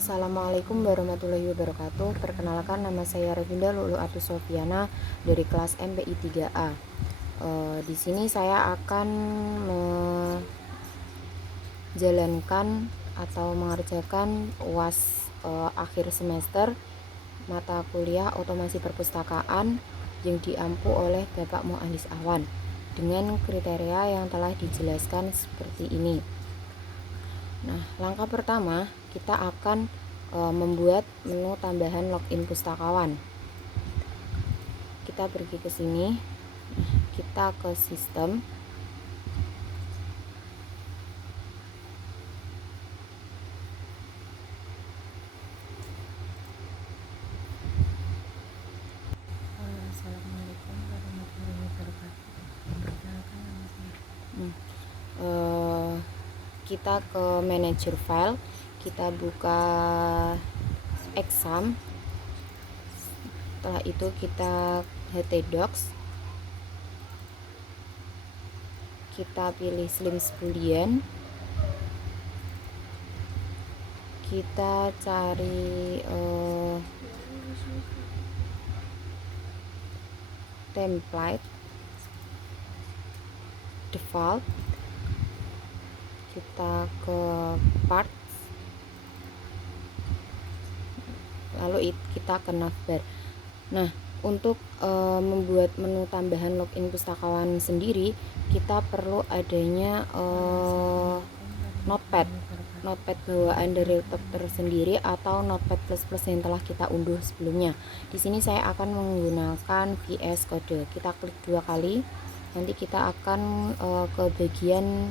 Assalamualaikum warahmatullahi wabarakatuh. Perkenalkan, nama saya Revinda Lulu Atus Sofiana dari kelas MPI 3A. Di sini saya akan menjalankan atau mengerjakan UAS akhir semester mata kuliah otomasi perpustakaan yang diampu oleh Bapak Muhandis Awan dengan kriteria yang telah dijelaskan seperti ini. Nah, langkah pertama kita akan membuat menu tambahan login pustakawan. Kita pergi ke sini, kita ke sistem. Assalamualaikum warahmatullahi wabarakatuh. Perkenalkan, nama saya. Kita ke manager file, kita buka exam. Setelah itu kita htdocs, kita pilih slims boolean, kita cari template default, kita ke parts, lalu kita ke navbar. Nah, untuk membuat menu tambahan login pustakawan sendiri, kita perlu adanya notepad bawaan dari laptop tersendiri atau notepad plus yang telah kita unduh sebelumnya. Di sini saya akan menggunakan VS Code. Kita klik 2 kali, nanti kita akan ke bagian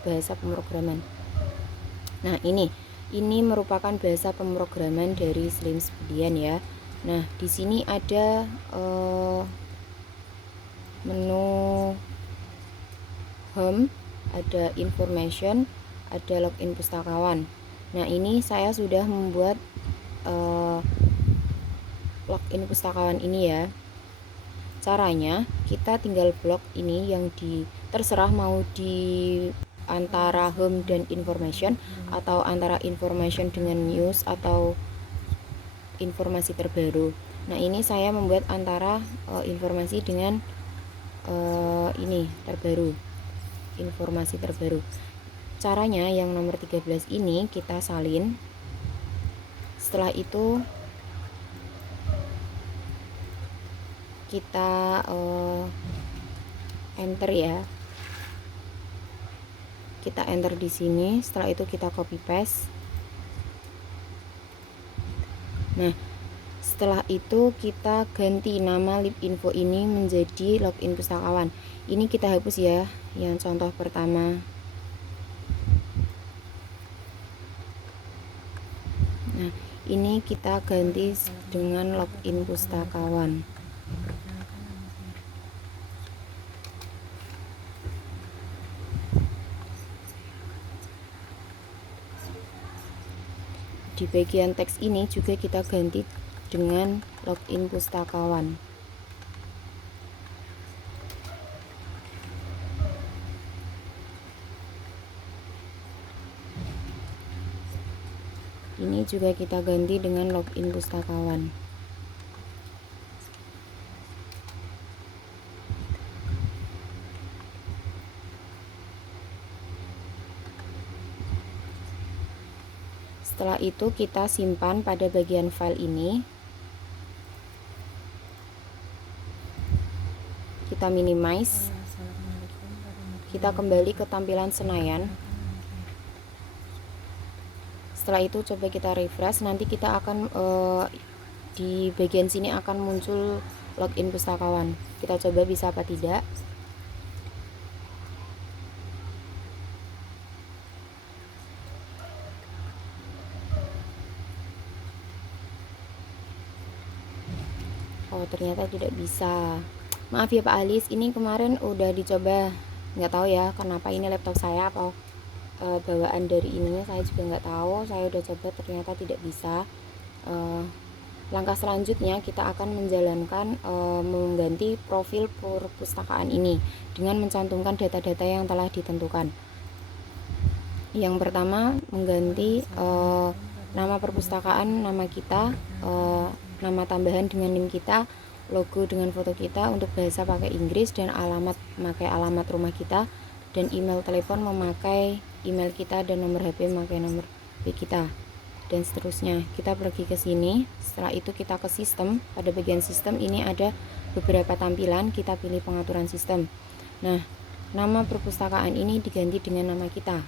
bahasa pemrograman. Nah, ini merupakan bahasa pemrograman dari slims boolean ya. Nah, di sini ada menu home, ada information, ada login pustakawan. Nah, ini saya sudah membuat login pustakawan ini ya. Caranya kita tinggal blok ini yang terserah mau di antara home dan information atau antara information dengan news atau informasi terbaru. Nah, ini saya membuat antara informasi dengan ini terbaru, informasi terbaru. Caranya yang nomor 13 ini kita salin. Setelah itu kita enter ya. Kita enter di sini. Setelah itu kita copy paste. Nah, setelah itu kita ganti nama libinfo ini menjadi login pustakawan. Ini kita hapus ya, yang contoh pertama. Nah, ini kita ganti dengan login pustakawan. Di bagian teks ini juga kita ganti dengan login pustakawan. Ini juga kita ganti dengan login pustakawan. Setelah itu kita simpan pada bagian file ini. Kita minimize. Kita kembali ke tampilan Senayan. Setelah itu coba kita refresh. Nanti kita akan di bagian sini akan muncul login pustakawan. Kita coba bisa apa tidak. Oh, ternyata tidak bisa. Maaf ya Pak Alis, ini kemarin udah dicoba, nggak tahu ya kenapa ini laptop saya atau bawaan dari ininya saya juga nggak tahu. Saya udah coba ternyata tidak bisa. Langkah selanjutnya kita akan menjalankan mengganti profil perpustakaan ini dengan mencantumkan data-data yang telah ditentukan. Yang pertama, mengganti nama perpustakaan, nama kita, nama tambahan dengan NIM kita, logo dengan foto kita, untuk bahasa pakai Inggris, dan alamat memakai alamat rumah kita, dan email telepon memakai email kita, dan nomor HP memakai nomor HP kita, dan seterusnya. Kita pergi ke sini. Setelah itu kita ke sistem. Pada bagian sistem ini ada beberapa tampilan, kita pilih pengaturan sistem. Nah, nama perpustakaan ini diganti dengan nama kita.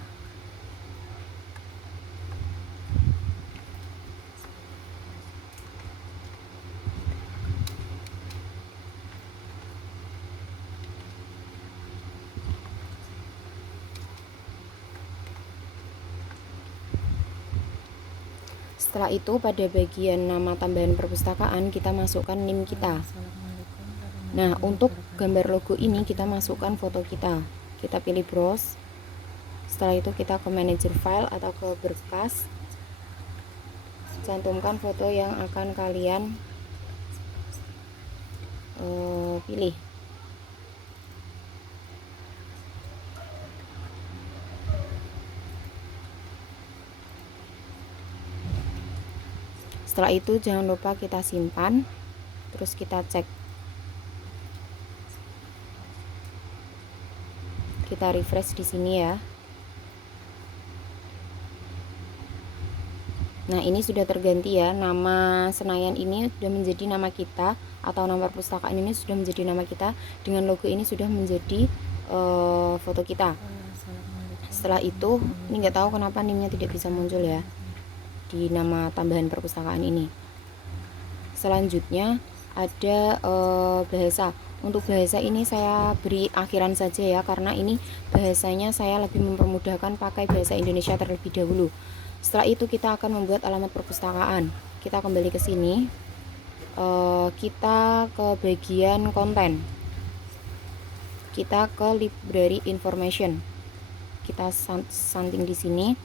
Setelah itu pada bagian nama tambahan perpustakaan kita masukkan NIM kita. Nah, untuk gambar logo ini kita masukkan foto kita. Kita pilih browse. Setelah itu kita ke manager file atau ke berkas. Cantumkan foto yang akan kalian pilih. Setelah itu jangan lupa kita simpan, terus kita cek. Kita refresh di sini ya. Nah, ini sudah terganti ya. Nama Senayan ini sudah menjadi nama kita, atau nama perpustakaan ini sudah menjadi nama kita. Dengan logo ini sudah menjadi foto kita. Setelah itu, ini nggak tahu kenapa NIM-nya tidak bisa muncul ya di nama tambahan perpustakaan ini. Selanjutnya ada bahasa. Untuk bahasa ini saya beri akhiran saja ya, karena ini bahasanya saya lebih mempermudahkan pakai bahasa Indonesia terlebih dahulu. Setelah itu kita akan membuat alamat perpustakaan. Kita kembali ke sini. Kita ke bagian konten. Kita ke library information. Kita santing di sini.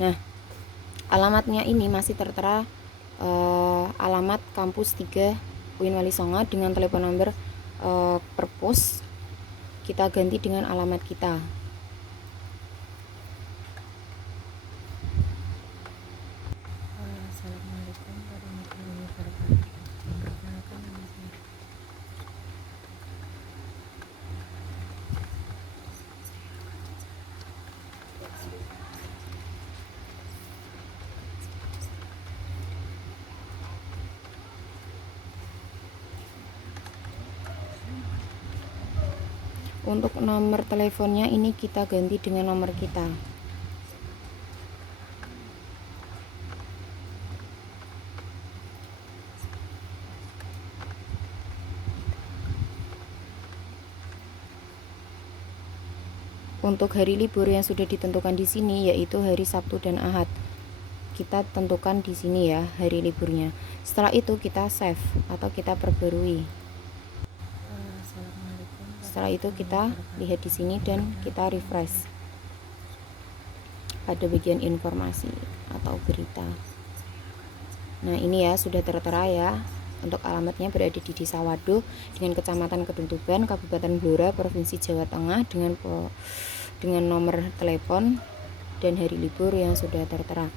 Nah, alamatnya ini masih tertera alamat kampus 3 UIN Wali Songo dengan telepon nomor perpus. Kita ganti dengan alamat kita. Assalamualaikum warahmatullahi wabarakatuh. Perkenalkan nama saya. Untuk nomor teleponnya ini kita ganti dengan nomor kita. Untuk hari libur yang sudah ditentukan di sini yaitu hari Sabtu dan Ahad. Kita tentukan di sini ya hari liburnya. Setelah itu kita save atau kita perbarui. Setelah itu kita lihat di sini dan kita refresh pada bagian informasi atau berita. Nah, ini ya sudah tertera ya. Untuk alamatnya berada di Desa Waduh dengan Kecamatan Kedungtuban, Kabupaten Blora, Provinsi Jawa Tengah, dengan nomor telepon dan hari libur yang sudah tertera.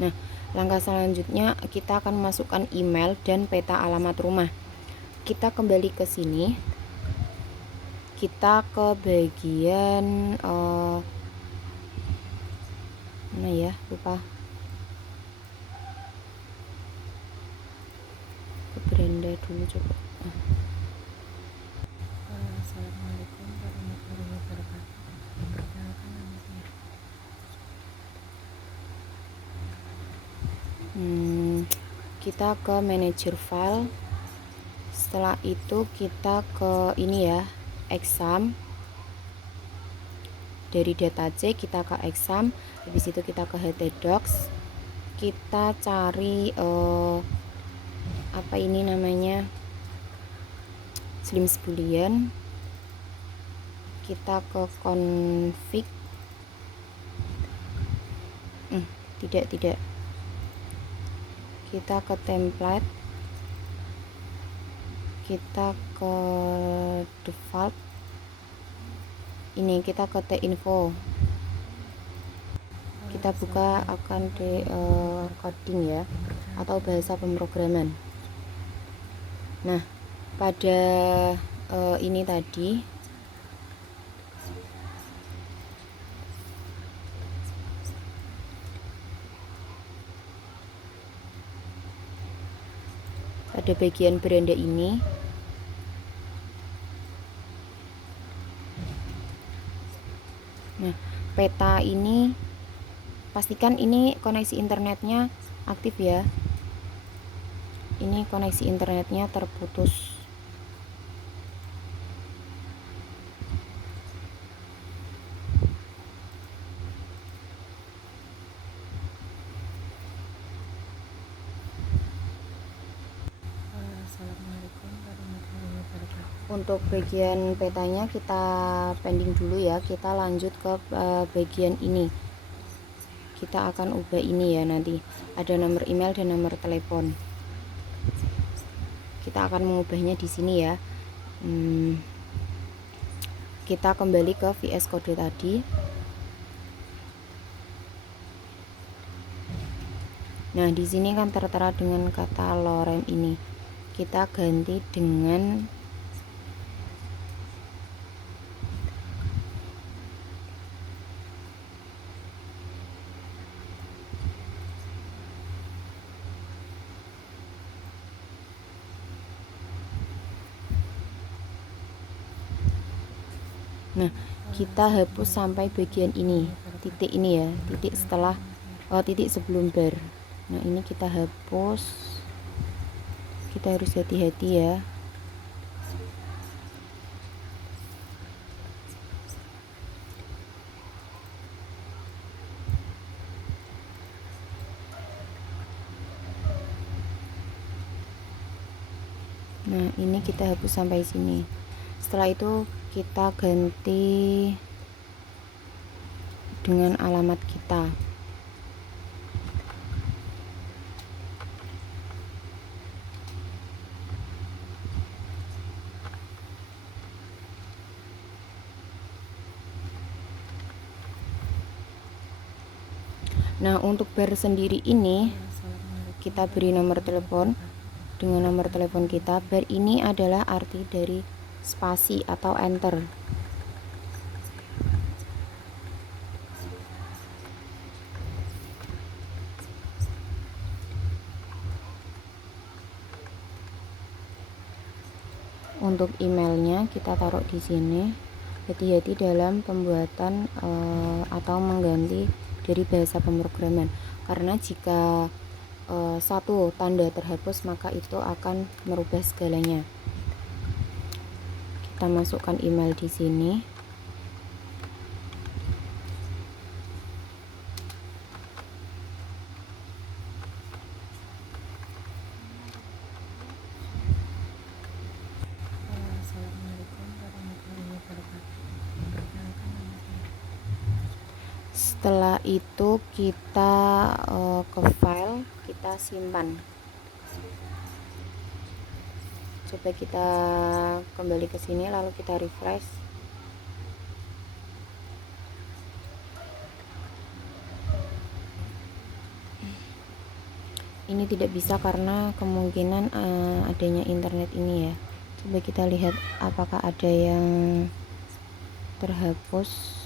Nah, langkah selanjutnya kita akan masukkan email dan peta alamat rumah. Kita kembali ke sini. Kita ke bagian mana ya, lupa. Ke beranda dulu coba. Assalamualaikum warahmatullahi wabarakatuh. Perkenalkan nama saya. Kita ke manager file. Setelah itu kita ke ini ya, exam. Dari data C kita ke exam. Habis itu kita ke htdocs. Kita cari apa ini namanya, slims boolean. Kita ke config. tidak, kita ke template, kita ke default, ini kita ke T-info, kita buka akan di coding ya, atau bahasa pemrograman. Nah, pada ini tadi pada bagian beranda ini nah, peta ini pastikan ini koneksi internetnya aktif ya. Ini koneksi internetnya terputus. Assalamualaikum warahmatullahi wabarakatuh. Untuk bagian petanya kita pending dulu ya, kita lanjut ke bagian ini. Kita akan ubah ini ya, nanti ada nomor email dan nomor telepon. Kita akan mengubahnya di sini ya. Kita kembali ke VS Code tadi. Nah, di sini kan tertera dengan kata lorem ini. Kita ganti dengan nah, kita hapus sampai bagian ini, titik ini ya, titik setelah titik sebelum bar. Nah, ini kita hapus. Kita harus hati-hati ya. Nah, ini kita hapus sampai sini. Setelah itu kita ganti dengan alamat kita. Nah, untuk bar sendiri ini kita beri nomor telepon dengan nomor telepon kita. Bar ini adalah arti dari spasi atau enter. Untuk emailnya kita taruh di sini. Hati-hati dalam pembuatan atau mengganti dari bahasa pemrograman, karena jika satu tanda terhapus maka itu akan merubah segalanya. Kita masukkan email di sini. Assalamualaikum warahmatullahi wabarakatuh. Setelah itu kita ke file, kita simpan. Coba kita kembali ke sini lalu kita refresh. Ini tidak bisa karena kemungkinan adanya internet ini ya. Coba kita lihat apakah ada yang terhapus.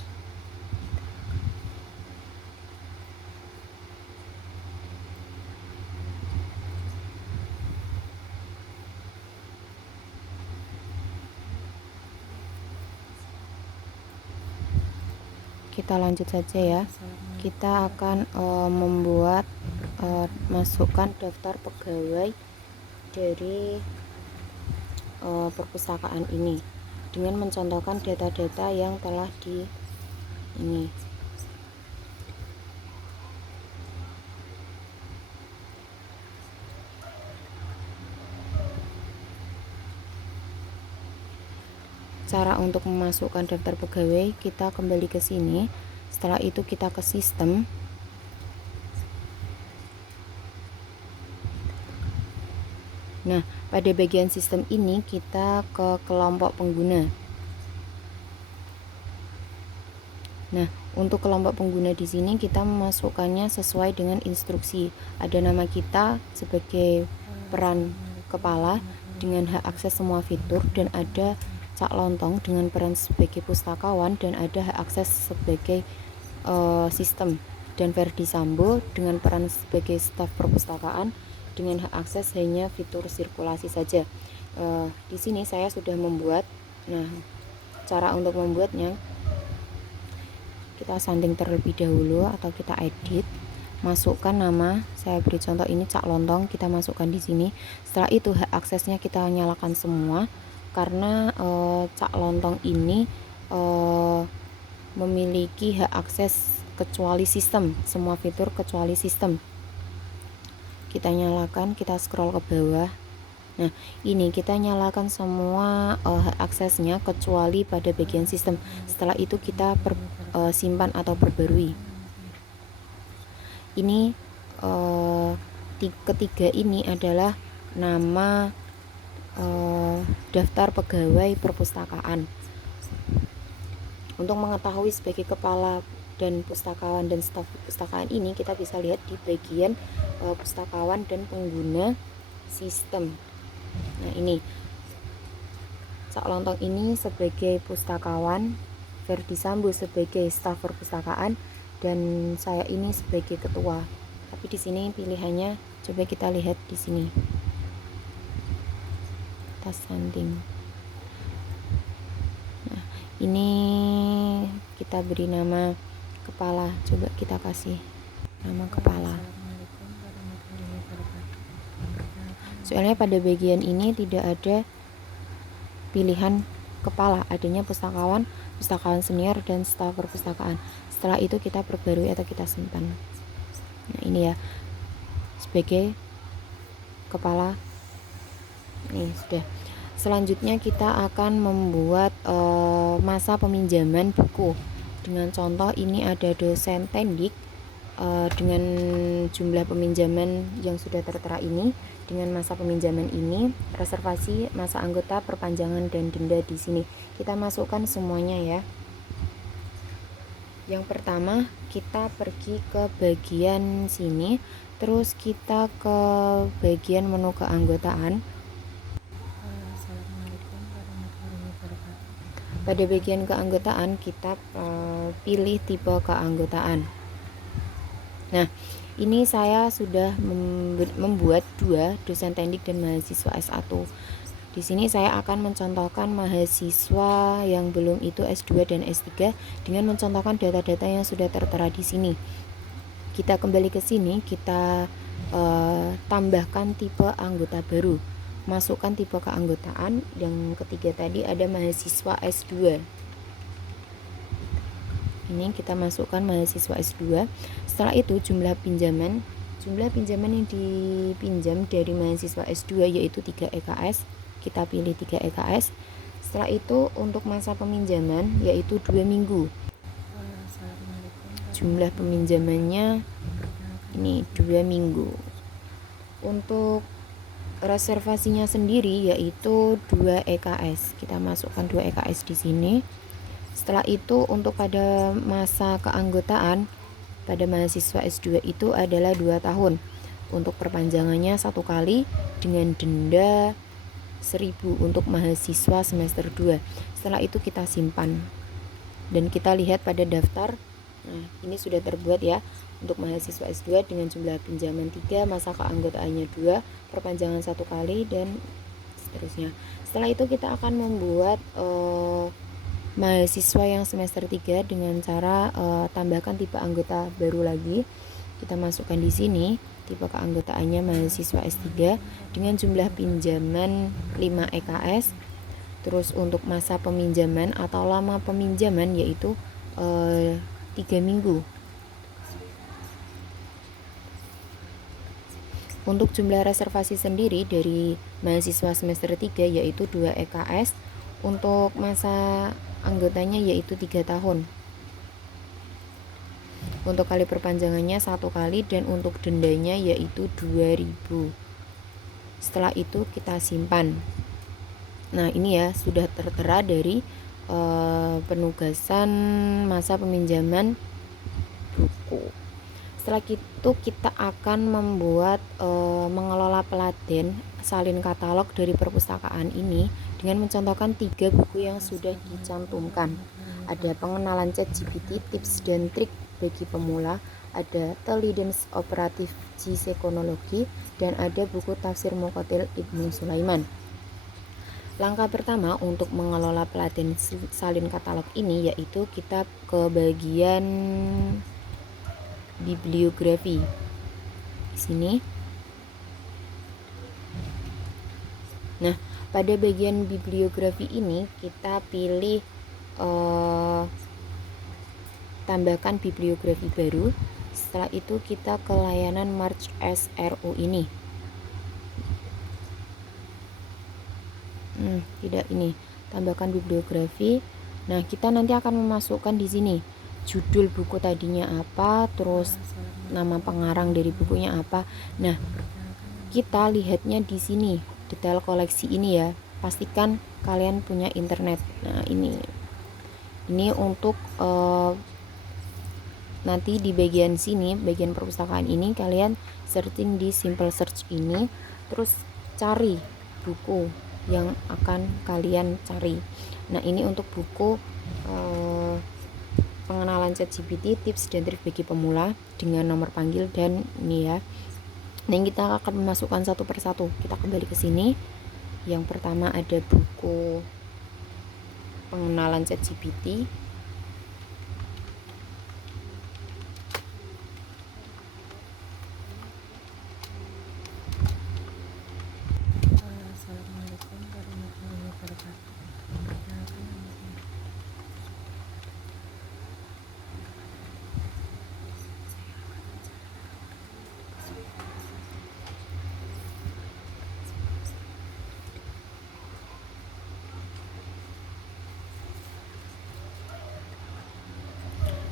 Kita lanjut saja ya. Kita akan membuat masukkan daftar pegawai dari perpustakaan ini dengan mencontohkan data-data yang telah di ini. Cara untuk memasukkan daftar pegawai, kita kembali ke sini. Setelah itu kita ke sistem. Nah, pada bagian sistem ini kita ke kelompok pengguna. Nah, untuk kelompok pengguna di sini kita memasukkannya sesuai dengan instruksi. Ada nama kita sebagai peran kepala dengan hak akses semua fitur, dan ada Cak Lontong dengan peran sebagai pustakawan, dan ada hak akses sebagai sistem, dan Verdi Sambo dengan peran sebagai staf perpustakaan dengan hak akses hanya fitur sirkulasi saja. Di sini saya sudah membuat. Nah, cara untuk membuatnya, kita sanding terlebih dahulu atau kita edit, masukkan nama, saya beri contoh ini Cak Lontong, kita masukkan di sini. Setelah itu hak aksesnya kita nyalakan semua, karena Cak Lontong ini memiliki hak akses kecuali sistem, semua fitur kecuali sistem. Kita nyalakan, kita scroll ke bawah. Nah, ini kita nyalakan semua hak aksesnya kecuali pada bagian sistem. Setelah itu kita simpan atau perbarui. Ini ketiga ini adalah nama daftar pegawai perpustakaan. Untuk mengetahui sebagai kepala dan pustakawan dan staf perpustakaan ini, kita bisa lihat di bagian pustakawan dan pengguna sistem. Nah, ini Cak Lontong ini sebagai pustakawan, Verdi Sambo sebagai staf perpustakaan, dan saya ini sebagai ketua. Tapi di sini pilihannya, coba kita lihat di sini. Kita sanding. Nah, ini kita beri nama kepala. Coba kita kasih nama kepala. Soalnya pada bagian ini tidak ada pilihan kepala, adanya pustakawan, pustakawan senior, dan staf perpustakaan. Setelah itu kita perbarui atau kita simpan. Nah, ini ya, sebagai kepala. Ini sudah. Selanjutnya kita akan membuat masa peminjaman buku. Dengan contoh ini ada dosen tendik dengan jumlah peminjaman yang sudah tertera ini, dengan masa peminjaman ini, reservasi, masa anggota, perpanjangan, dan denda di sini. Kita masukkan semuanya ya. Yang pertama, kita pergi ke bagian sini, terus kita ke bagian menu keanggotaan. Pada bagian keanggotaan kita pilih tipe keanggotaan. Nah, ini saya sudah membuat dua, dosen tendik dan mahasiswa S1. Di sini saya akan mencontohkan mahasiswa yang belum itu S2 dan S3 dengan mencontohkan data-data yang sudah tertera di sini. Kita kembali ke sini, kita tambahkan tipe anggota baru. Masukkan tipe keanggotaan. Yang ketiga tadi ada mahasiswa S2. Ini kita masukkan mahasiswa S2. Setelah itu jumlah pinjaman yang dipinjam dari mahasiswa S2 yaitu 3 EKS. Kita pilih 3 EKS. Setelah itu untuk masa peminjaman yaitu 2 minggu. Jumlah peminjamannya ini 2 minggu. Untuk reservasinya sendiri yaitu 2 EKS. Kita masukkan 2 EKS di sini. Setelah itu untuk pada masa keanggotaan pada mahasiswa S2 itu adalah 2 tahun. Untuk perpanjangannya 1 kali dengan denda 1.000 untuk mahasiswa semester 2. Setelah itu kita simpan. Dan kita lihat pada daftar. Nah, ini sudah terbuat ya. Untuk mahasiswa S2 dengan jumlah pinjaman 3, masa keanggotaannya 2, perpanjangan 1 kali, dan seterusnya. Setelah itu kita akan membuat mahasiswa yang semester 3 dengan cara tambahkan tipe anggota baru lagi. Kita masukkan di sini tipe keanggotaannya mahasiswa S3 dengan jumlah pinjaman 5 EKS. Terus untuk masa peminjaman atau lama peminjaman yaitu 3 minggu. Untuk jumlah reservasi sendiri dari mahasiswa semester 3 yaitu 2 EKS. Untuk masa anggotanya yaitu 3 tahun. Untuk kali perpanjangannya 1 kali, dan untuk dendanya yaitu 2.000. Setelah itu kita simpan. Nah, ini ya sudah tertera dari penugasan masa peminjaman buku. Setelah itu kita akan membuat mengelola peladen salin katalog dari perpustakaan ini dengan mencontohkan 3 buku yang sudah dicantumkan. Ada pengenalan ChatGPT, tips dan trik bagi pemula, ada Telidens operatif Psikonologi, dan ada buku tafsir Muqatil Ibnu Sulaiman. Langkah pertama untuk mengelola peladen salin katalog ini yaitu kita ke bagian bibliografi. Di sini. Nah, pada bagian bibliografi ini kita pilih tambahkan bibliografi baru. Setelah itu kita ke layanan Merge SRU ini. Tidak ini. Tambahkan bibliografi. Nah, kita nanti akan memasukkan di sini judul buku tadinya apa, terus nama pengarang dari bukunya apa. Nah, kita lihatnya di sini, detail koleksi ini ya. Pastikan kalian punya internet. Nah, ini untuk nanti di bagian sini, bagian perpustakaan ini kalian searching di simple search ini, terus cari buku yang akan kalian cari. Nah, ini untuk buku pengenalan ChatGPT, tips dan trik bagi pemula dengan nomor panggil dan ini ya. Nah, kita akan memasukkan satu persatu. Kita kembali ke sini. Yang pertama ada buku pengenalan ChatGPT. Assalamualaikum warahmatullahi wabarakatuh. Perkenalkan nama saya.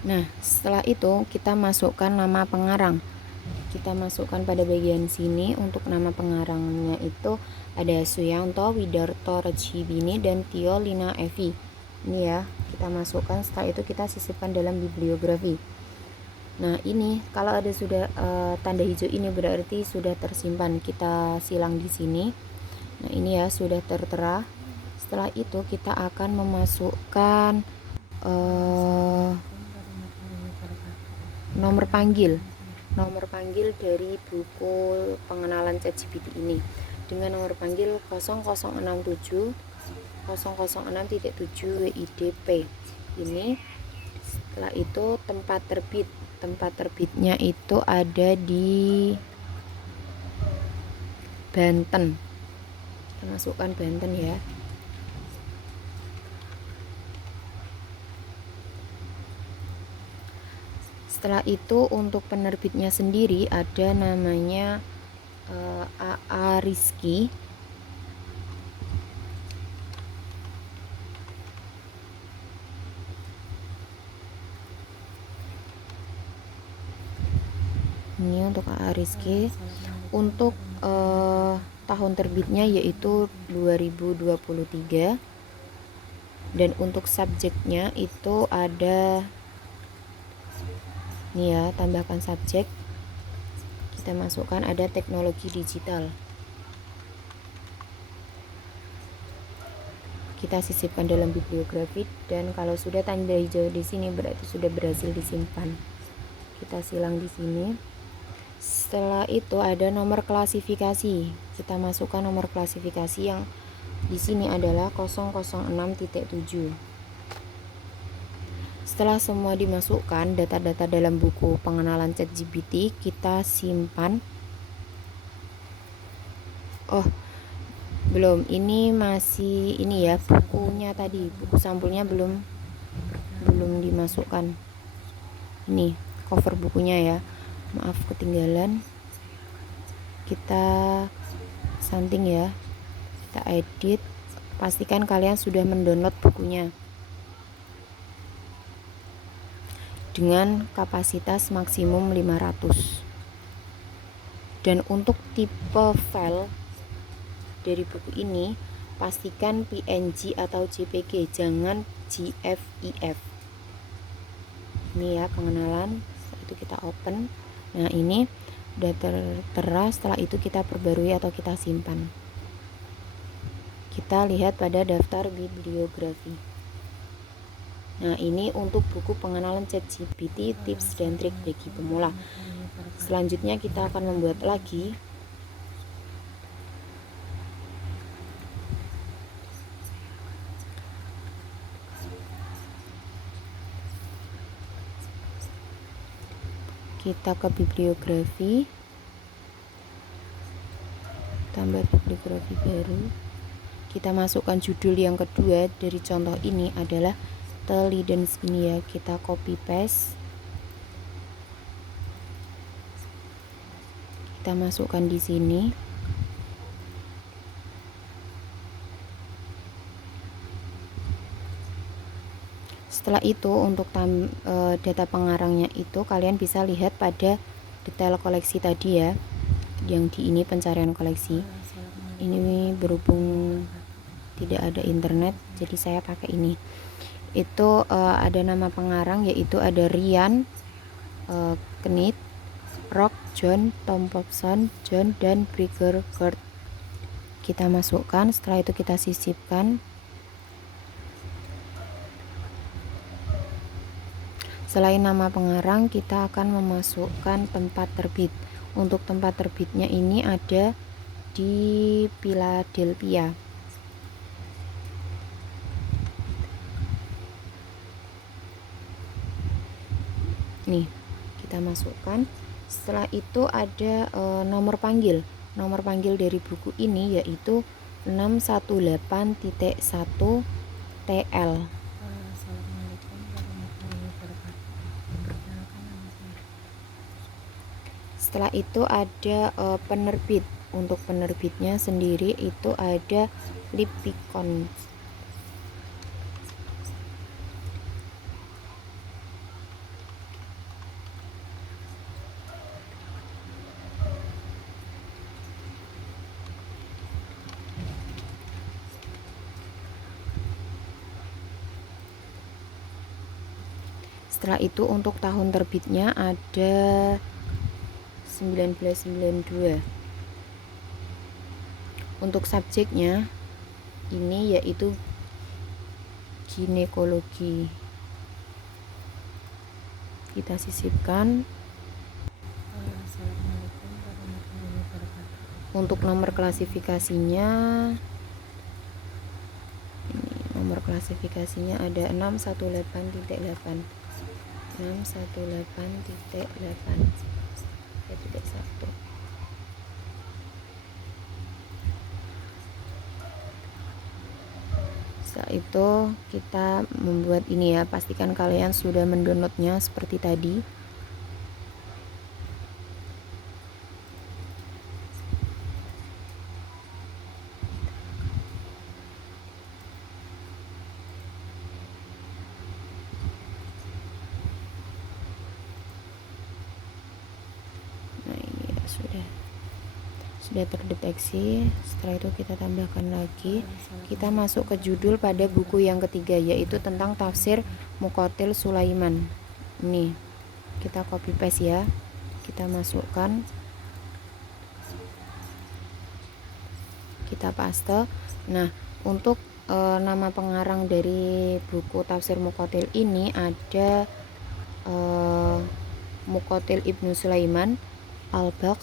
Nah, setelah itu kita masukkan nama pengarang. Kita masukkan pada bagian sini. Untuk nama pengarangnya itu ada Suyanto Widarto Rejibini dan Tio Lina Evi. Ini ya, kita masukkan. Setelah itu kita sisipkan dalam bibliografi. Nah, ini kalau ada sudah tanda hijau ini berarti sudah tersimpan. Kita silang di sini. Nah, ini ya sudah tertera. Setelah itu kita akan memasukkan nomor panggil dari buku pengenalan ChatGPT ini dengan nomor panggil 0067 006.7 WIDP ini. Setelah itu tempat terbitnya itu ada di Banten. Kita masukkan Banten ya. Setelah itu untuk penerbitnya sendiri ada namanya AA Rizky. Ini untuk AA Rizky. Untuk tahun terbitnya yaitu 2023. Dan untuk subjeknya itu ada ini ya, tambahkan subjek. Kita masukkan ada teknologi digital. Kita sisipkan dalam bibliografi dan kalau sudah tanda hijau di sini berarti sudah berhasil disimpan. Kita silang di sini. Setelah itu ada nomor klasifikasi. Kita masukkan nomor klasifikasi yang di sini adalah 006.7. Setelah semua dimasukkan data-data dalam buku pengenalan ChatGPT, kita simpan. Oh, belum. Ini masih ini ya, bukunya tadi, buku sampulnya belum dimasukkan. Ini cover bukunya ya. Maaf ketinggalan. Kita santing ya. Kita edit. Pastikan kalian sudah mendownload bukunya dengan kapasitas maksimum 500. Dan untuk tipe file dari buku ini pastikan PNG atau JPG, jangan GIF. Ini ya pengenalan. Setelah itu kita open. Nah ini udah tertera. Setelah itu kita perbarui atau kita simpan. Kita lihat pada daftar bibliografi. Nah ini untuk buku pengenalan ChatGPT, tips dan trik bagi pemula. Selanjutnya kita akan membuat lagi. Kita ke bibliografi, tambah bibliografi baru. Kita masukkan judul yang kedua dari contoh ini adalah Telidens ini ya. Kita copy paste. Kita masukkan di sini. Setelah itu untuk data pengarangnya itu kalian bisa lihat pada detail koleksi tadi ya, yang di ini pencarian koleksi. Ini berhubung tidak ada internet jadi saya pakai ini. Itu ada nama pengarang yaitu ada Ryan Knight, Rock, John, Tom Popson, John, dan Bridger Gert. Kita masukkan, setelah itu kita sisipkan. Selain nama pengarang, kita akan memasukkan tempat terbit. Untuk tempat terbitnya ini ada di Philadelphia. Nih, kita masukkan. Setelah itu ada nomor panggil. Nomor panggil dari buku ini yaitu 618.1 TL. Assalamualaikum warahmatullahi wabarakatuh. Perkenalkan nama saya. Setelah itu ada penerbit. Untuk penerbitnya sendiri itu ada Lipicon. Setelah itu untuk tahun terbitnya ada 1992. Untuk subjeknya ini yaitu ginekologi. Kita sisipkan. Assalamualaikum warahmatullahi wabarakatuh. Untuk nomor klasifikasinya, ini nomor klasifikasinya ada 618.8. 618.8.1. Setelah itu kita membuat ini ya, pastikan kalian sudah mendownloadnya seperti tadi. Nah ini ya sudah terdeteksi. Setelah itu kita tambahkan lagi. Kita masuk ke judul pada buku yang ketiga yaitu tentang tafsir Muqatil Sulaiman. Ini kita copy paste ya. Kita masukkan. Kita paste. Nah, untuk nama pengarang dari buku tafsir Muqatil ini ada Muqatil Ibnu Sulaiman, Al-Baq,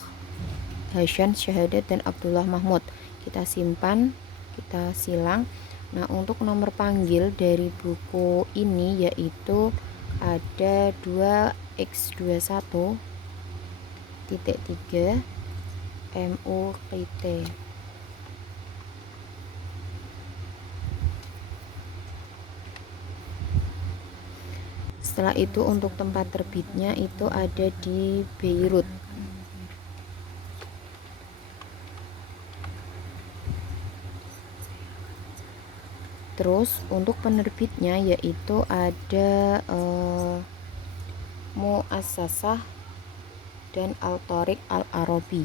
Hasan Syahadat, dan Abdullah Mahmud. Kita simpan, kita silang. Nah untuk nomor panggil dari buku ini yaitu ada 2x21.3 MUQT. Setelah itu untuk tempat terbitnya itu ada di Beirut. Terus untuk penerbitnya yaitu ada Muassasah dan Al-Tariq Al-Arabi.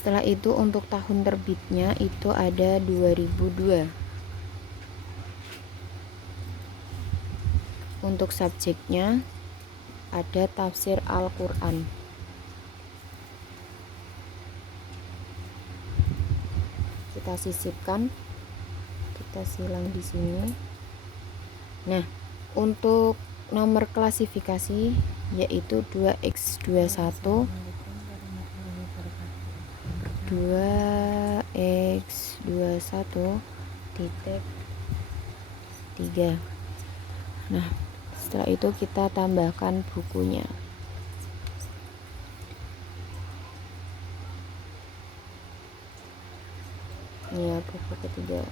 Setelah itu untuk tahun terbitnya itu ada 2002. Untuk subjeknya ada tafsir Al-Quran. Kita sisipkan, kita silang di sini. Nah, untuk nomor klasifikasi yaitu 2x21 titik 3. Nah, setelah itu kita tambahkan bukunya. Ini ya, buku ketiga.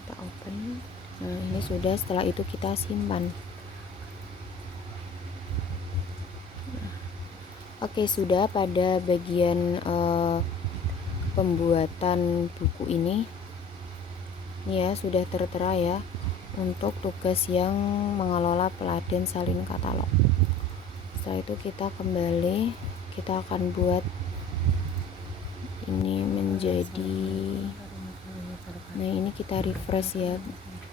Kita open. Nah, ini sudah. Setelah itu kita simpan. Oke, sudah pada bagian pembuatan buku ini ya sudah tertera ya untuk tugas yang mengelola Peladan Salin Katalog. Setelah itu kita kembali, kita akan buat ini menjadi, nah ini kita refresh ya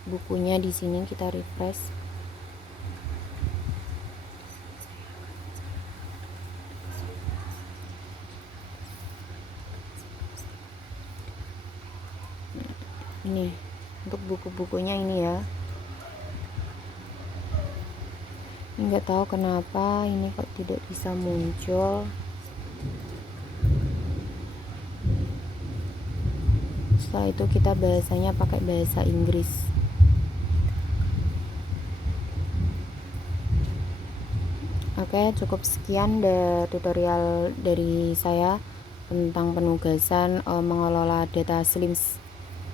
bukunya, di sini kita refresh. Ini untuk buku-bukunya ini ya. Nggak tahu kenapa ini kok tidak bisa muncul. Setelah itu kita bahasanya pakai bahasa Inggris. Oke, cukup sekian tutorial dari saya tentang penugasan mengelola data SLIMS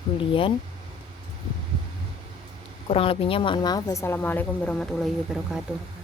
Boolean. Kurang lebihnya mohon maaf. Wassalamualaikum warahmatullahi wabarakatuh.